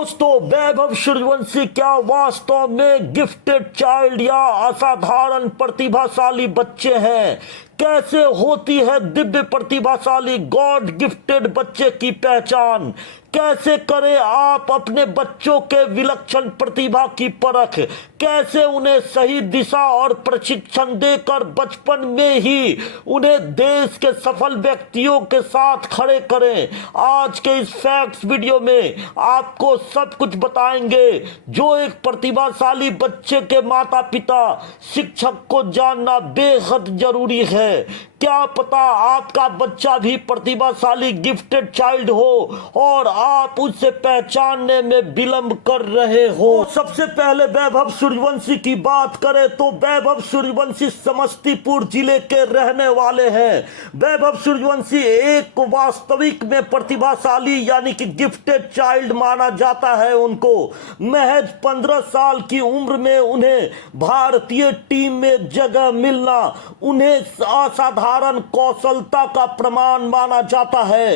दोस्तों, वैभव सूर्यवंशी क्या वास्तव में गिफ्टेड चाइल्ड या असाधारण प्रतिभाशाली बच्चे हैं? कैसे होती है दिव्य प्रतिभाशाली गॉड गिफ्टेड बच्चे की पहचान? कैसे करें आप अपने बच्चों के विलक्षण प्रतिभा की परख? कैसे उन्हें सही दिशा और प्रशिक्षण देकर बचपन में ही उन्हें देश के सफल व्यक्तियों के साथ खड़े करें? आज के इस फैक्ट्स वीडियो में आपको सब कुछ बताएंगे जो एक प्रतिभाशाली बच्चे के माता पिता शिक्षक को जानना बेहद जरूरी है। क्या पता आपका बच्चा भी प्रतिभाशाली गिफ्टेड चाइल्ड हो और आप उसे पहचानने में विलंब कर रहे हो। सबसे पहले वैभव सूर्यवंशी की बात करें तो वैभव सूर्यवंशी समस्तीपुर जिले के रहने वाले हैं। वैभव सूर्यवंशी एक वास्तविक में प्रतिभाशाली यानी कि गिफ्टेड चाइल्ड माना जाता है। उनको महज 15 साल की उम्र में उन्हें भारतीय टीम में जगह मिलना उन्हें असाधारण कौशलता का प्रमाण माना जाता है।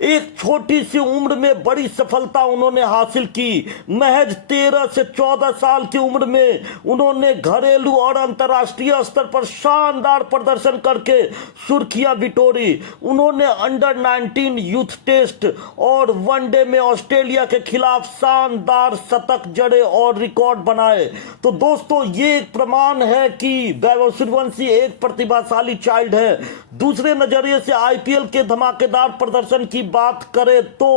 एक छोटी सी उम्र में बड़ी सफलता उन्होंने हासिल की। महज 13 से 14 साल की उम्र में उन्होंने घरेलू और अंतर्राष्ट्रीय स्तर पर शानदार प्रदर्शन करके सुर्खियां बिटोरी। उन्होंने अंडर 19 यूथ टेस्ट और वनडे में ऑस्ट्रेलिया के खिलाफ शानदार शतक जड़े और रिकॉर्ड बनाए। तो दोस्तों, ये एक प्रमाण है कि वैभव सूर्यवंशी एक प्रतिभाशाली चाइल्ड है। दूसरे नजरिए से आईपीएल के धमाकेदार प्रदर्शन की बात करें तो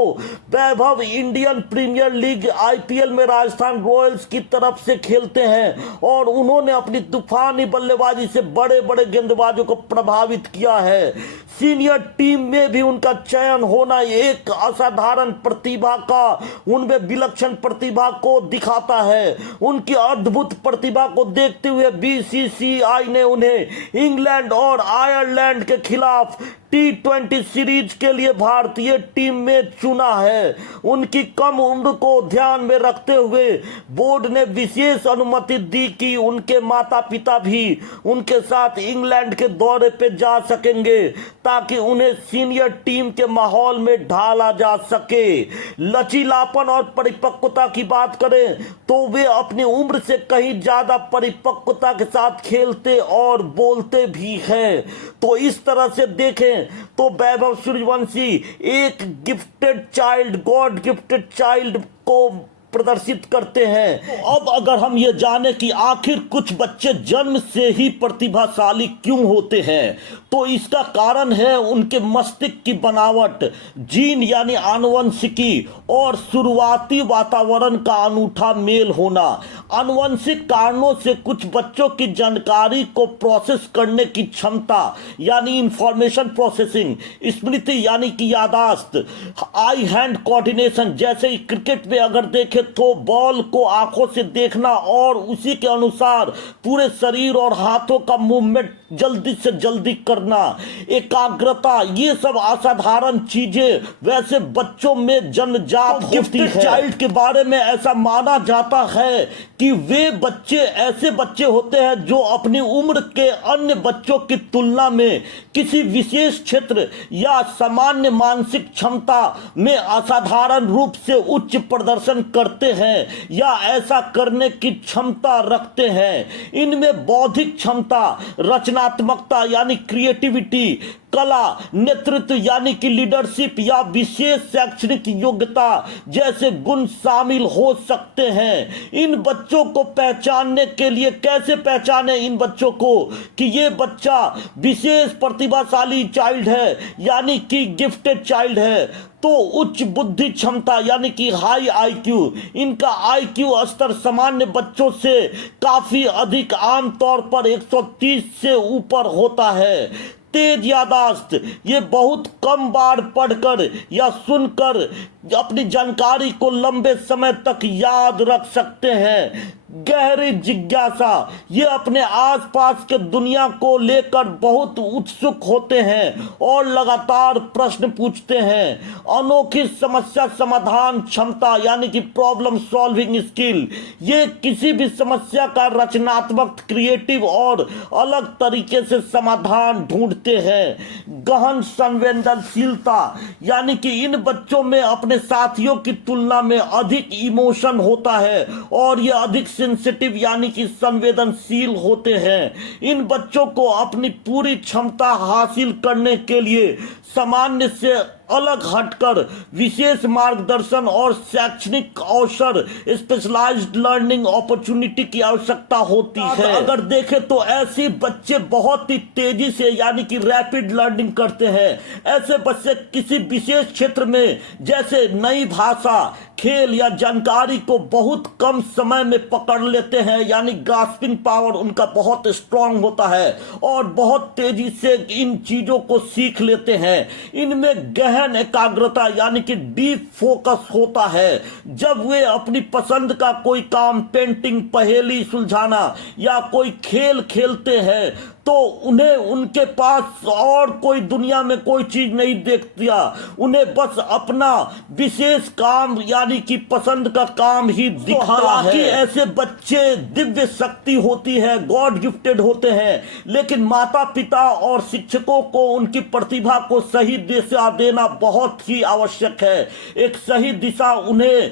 वैभव इंडियन प्रीमियर लीग आईपीएल में राजस्थान रॉयल्स की तरफ से खेलते हैं और उन्होंने अपनी तूफानी बल्लेबाजी से बड़े बड़े गेंदबाजों को प्रभावित किया है। सीनियर टीम में भी उनका चयन होना एक असाधारण प्रतिभा का, उनमें विलक्षण प्रतिभा को दिखाता है। उनकी अद्भुत प्रतिभा को देखते हुए बीसीसीआई ने उन्हें इंग्लैंड और आयरलैंड के खिलाफ T20 सीरीज के लिए भारतीय टीम में चुना है। उनकी कम उम्र को ध्यान में रखते हुए बोर्ड ने विशेष अनुमति दी कि उनके माता पिता भी उनके साथ इंग्लैंड के दौरे पे जा सकेंगे ताकि उन्हें सीनियर टीम के माहौल में ढाला जा सके। लचीलापन और परिपक्वता की बात करें तो वे अपनी उम्र से कहीं ज्यादा परिपक्वता के साथ खेलते और बोलते भी हैं। तो इस तरह से देखें तो वैभव सूर्यवंशी एक gifted child, God gifted child को प्रदर्शित करते हैं। तो अब अगर हम ये जाने कि आखिर कुछ बच्चे जन्म से ही प्रतिभाशाली क्यों होते हैं, तो इसका कारण है उनके मस्तिष्क की बनावट, जीन यानी आनुवंशिकी और शुरुआती वातावरण का अनूठा मेल होना। आनुवंशिक कारणों से कुछ बच्चों की जानकारी को प्रोसेस करने की क्षमता यानी इंफॉर्मेशन प्रोसेसिंग, स्मृति यानी कि यादाश्त, आई हैंड कोऑर्डिनेशन, जैसे क्रिकेट में अगर देखें तो बॉल को आंखों से देखना और उसी के अनुसार पूरे शरीर और हाथों का मूवमेंट जल्दी से जल्दी करना, एकाग्रता, ये सब असाधारण चीजें वैसे बच्चों में जन्मजात होती है। चाइल्ड के बारे में ऐसा माना जाता है कि वे बच्चे ऐसे बच्चे होते हैं जो अपनी उम्र के अन्य बच्चों की तुलना में किसी विशेष क्षेत्र या सामान्य मानसिक क्षमता में असाधारण रूप से उच्च प्रदर्शन करते हैं या ऐसा करने की क्षमता रखते हैं। इनमें बौद्धिक क्षमता, रचनात्मकता यानी क्रिएटिविटी, कला, नेतृत्व यानी कि लीडरशिप या विशेष शैक्षणिक योग्यता जैसे गुण शामिल हो सकते हैं। इन बच्चों को पहचानने के लिए कैसे पहचाने इन बच्चों को कि ये बच्चा विशेष प्रतिभाशाली चाइल्ड है यानी कि गिफ्टेड चाइल्ड है? तो उच्च बुद्धि क्षमता यानी कि हाई आईक्यू, इनका आईक्यू स्तर सामान्य बच्चों से काफी अधिक, आमतौर पर 130 से ऊपर होता है। तेज यादाश्त, ये बहुत कम बार पढ़कर या सुनकर अपनी जानकारी को लंबे समय तक याद रख सकते हैं। गहरी जिज्ञासा, ये अपने आसपास के दुनिया को लेकर बहुत उत्सुक होते हैं और लगातार प्रश्न पूछते हैं। अनोखी समस्या समाधान क्षमता यानी कि प्रॉब्लम सॉल्विंग स्किल, ये किसी भी समस्या का रचनात्मक, क्रिएटिव और अलग तरीके से समाधान ढूंढते हैं। गहन संवेदनशीलता यानी कि इन बच्चों में अपने साथियों की तुलना में अधिक इमोशन होता है और ये अधिक सेंसिटिव यानी कि संवेदनशील होते हैं। इन बच्चों को अपनी पूरी क्षमता हासिल करने के लिए सामान्य से अलग हटकर विशेष मार्गदर्शन और शैक्षणिक अवसर, स्पेशलाइज्ड लर्निंग अपॉर्चुनिटी की आवश्यकता होती है। अगर देखें तो ऐसे बच्चे बहुत ही तेजी से यानी कि रैपिड लर्निंग करते हैं। ऐसे बच्चे किसी विशेष क्षेत्र में जैसे नई भाषा, खेल या जानकारी को बहुत कम समय में पकड़ लेते हैं, यानी ग्रास्पिंग पावर उनका बहुत स्ट्रांग होता है और बहुत तेजी से इन चीजों को सीख लेते हैं। इनमें गहन एकाग्रता यानी कि डीप फोकस होता है। जब वे अपनी पसंद का कोई काम, पेंटिंग, पहेली सुलझाना या कोई खेल खेलते हैं तो उन्हें उनके पास और कोई दुनिया में कोई चीज नहीं दिखती। उन्हें बस अपना विशेष काम यानी कि पसंद का काम ही दिखता है। ऐसे बच्चे दिव्य शक्ति होती है, गॉड गिफ्टेड होते हैं, लेकिन माता पिता और शिक्षकों को उनकी प्रतिभा को सही दिशा देना बहुत ही आवश्यक है। एक सही दिशा उन्हें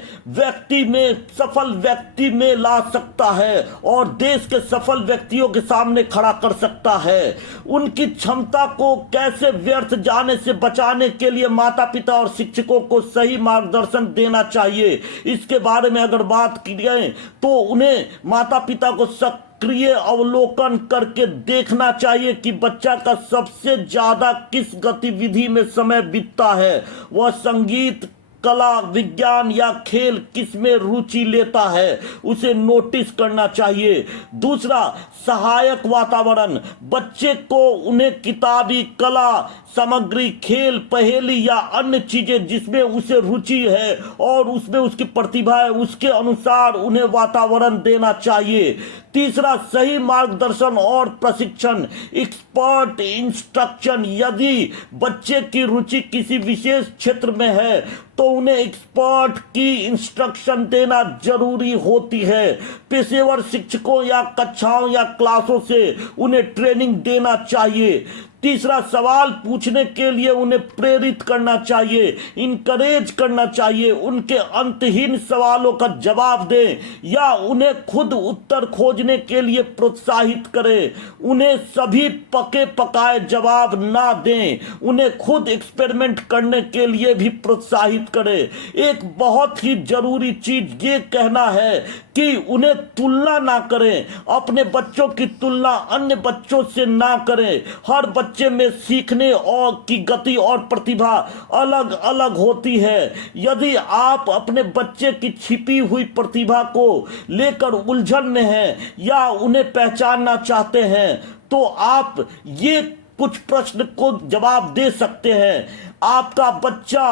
सफल व्यक्ति में ला सकता है और देश के सफल व्यक्तियों के सामने खड़ा कर सकता है। उनकी क्षमता को कैसे व्यर्थ जाने से बचाने के लिए माता पिता और शिक्षकों को सही मार्गदर्शन देना चाहिए, इसके बारे में अगर बात की जाए तो उन्हें माता पिता को सक्रिय अवलोकन करके देखना चाहिए कि बच्चा का सबसे ज्यादा किस गतिविधि में समय बीतता है। वह संगीत, कला, विज्ञान या खेल किस में रुचि लेता है, उसे नोटिस करना चाहिए। दूसरा, सहायक वातावरण। बच्चे को उन्हें किताबी, कला सामग्री, खेल, पहेली या अन्य चीजें जिसमें उसे रुचि है और उसमें उसकी प्रतिभा है, उसके अनुसार उन्हें वातावरण देना चाहिए। तीसरा, सही मार्गदर्शन और प्रशिक्षण, एक्सपर्ट इंस्ट्रक्शन। यदि बच्चे की रुचि किसी विशेष क्षेत्र में है तो उन्हें एक्सपर्ट की इंस्ट्रक्शन देना जरूरी होती है। पेशेवर शिक्षकों या कक्षाओं या क्लासों से उन्हें ट्रेनिंग देना चाहिए। तीसरा, सवाल पूछने के लिए उन्हें प्रेरित करना चाहिए, इनकरेज करना चाहिए। उनके अंतहीन सवालों का जवाब दें या उन्हें खुद उत्तर खोजने के लिए प्रोत्साहित करें। उन्हें सभी पके पकाए जवाब ना दें, उन्हें खुद एक्सपेरिमेंट करने के लिए भी प्रोत्साहित करें। एक बहुत ही जरूरी चीज ये कहना है कि उन्हें तुलना ना करें, अपने बच्चों की तुलना अन्य बच्चों से ना करें। हर बच्चे में सीखने और की गति और प्रतिभा अलग अलग होती है। यदि आप अपने बच्चे की छिपी हुई प्रतिभा को लेकर उलझन में हैं या उन्हें पहचानना चाहते हैं तो आप ये कुछ प्रश्न को जवाब दे सकते हैं। आपका बच्चा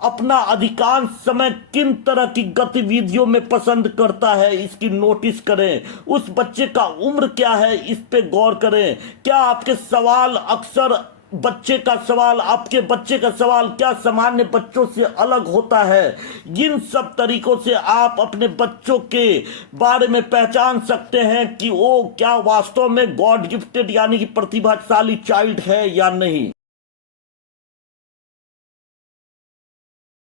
अपना अधिकांश समय किन तरह की गतिविधियों में पसंद करता है, इसकी नोटिस करें। उस बच्चे का उम्र क्या है, इस पे गौर करें। क्या आपके सवाल अक्सर आपके बच्चे का सवाल क्या सामान्य बच्चों से अलग होता है? इन सब तरीकों से आप अपने बच्चों के बारे में पहचान सकते हैं कि वो क्या वास्तव में गॉड गिफ्टेड यानी कि प्रतिभाशाली चाइल्ड है या नहीं।